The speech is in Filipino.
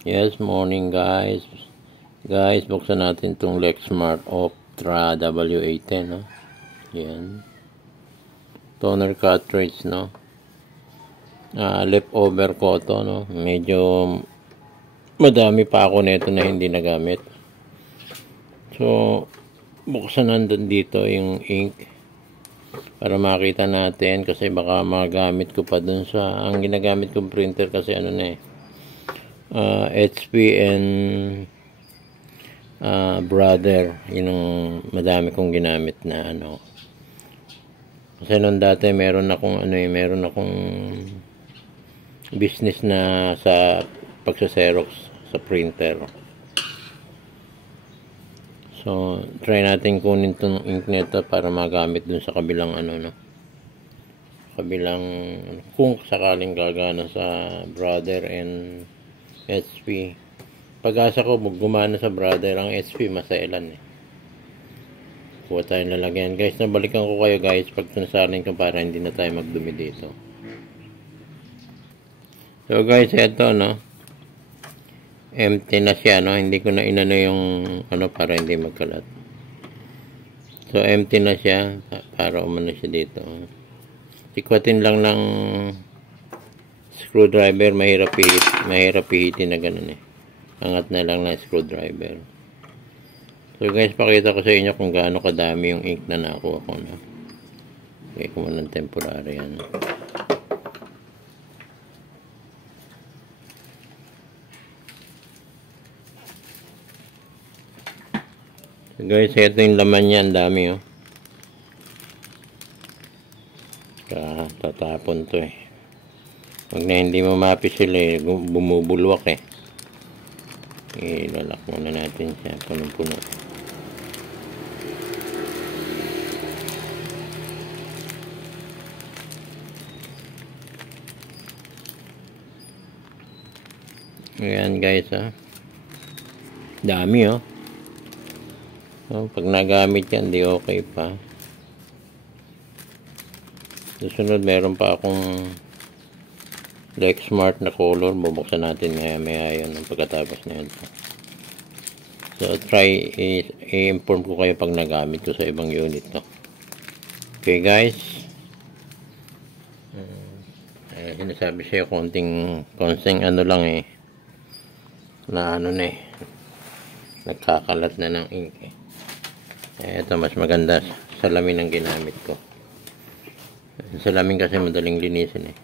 Yes, morning guys. Guys, buksan natin tong Lexmark Optra W810, no? Yan. Toner cartridge, no? Leftover ko to, no? Medyo madami pa ako nito na hindi nagamit. So, buksan nandun dito yung ink para makita natin kasi baka magamit ko pa dun sa ang ginagamit kong printer kasi ano na HP and Brother, yun ang madami kong ginamit na ano. Kasi noon dati meron akong business na sa pagsa-xerox sa printer. So, try natin kunin itong ink nito para magamit dun sa kabilang kung sakaling gagana sa Brother and HP. Pag-asa ko gumana sa Brother, ang HP masailan kuha tayong lalagyan guys. Nabalikan ko kayo guys pag sinasalin ko para hindi na tayo magdumi dito. So guys, eto empty na siya, hindi ko na inano yung para hindi magkalat. So empty na siya para umano siya dito. Sikwatin lang ng screwdriver, mahirap pihitin na ganun angat na lang ng screwdriver. So guys, pakita ko sa inyo kung gaano kadami yung ink na nakuha ko na. Okay, ko muna ng temporary yan. So guys, ito yung laman niya, ang dami tatapon to Pag na hindi mamapis sila bumubulwak ilalak muna natin siya punong-puno. Ayan guys dami pag nagamit yan di okay pa. Susunod meron pa akong Lexmark na color, bubuksan natin maya yun pagkatapos na yun. So try i-inform ko kayo pag nagamit ko sa ibang unit Okay guys, sinasabi siya konting lang na nagkakalat na ng ink ito mas maganda salamin ang ginamit ko. Salamin kasi madaling linisin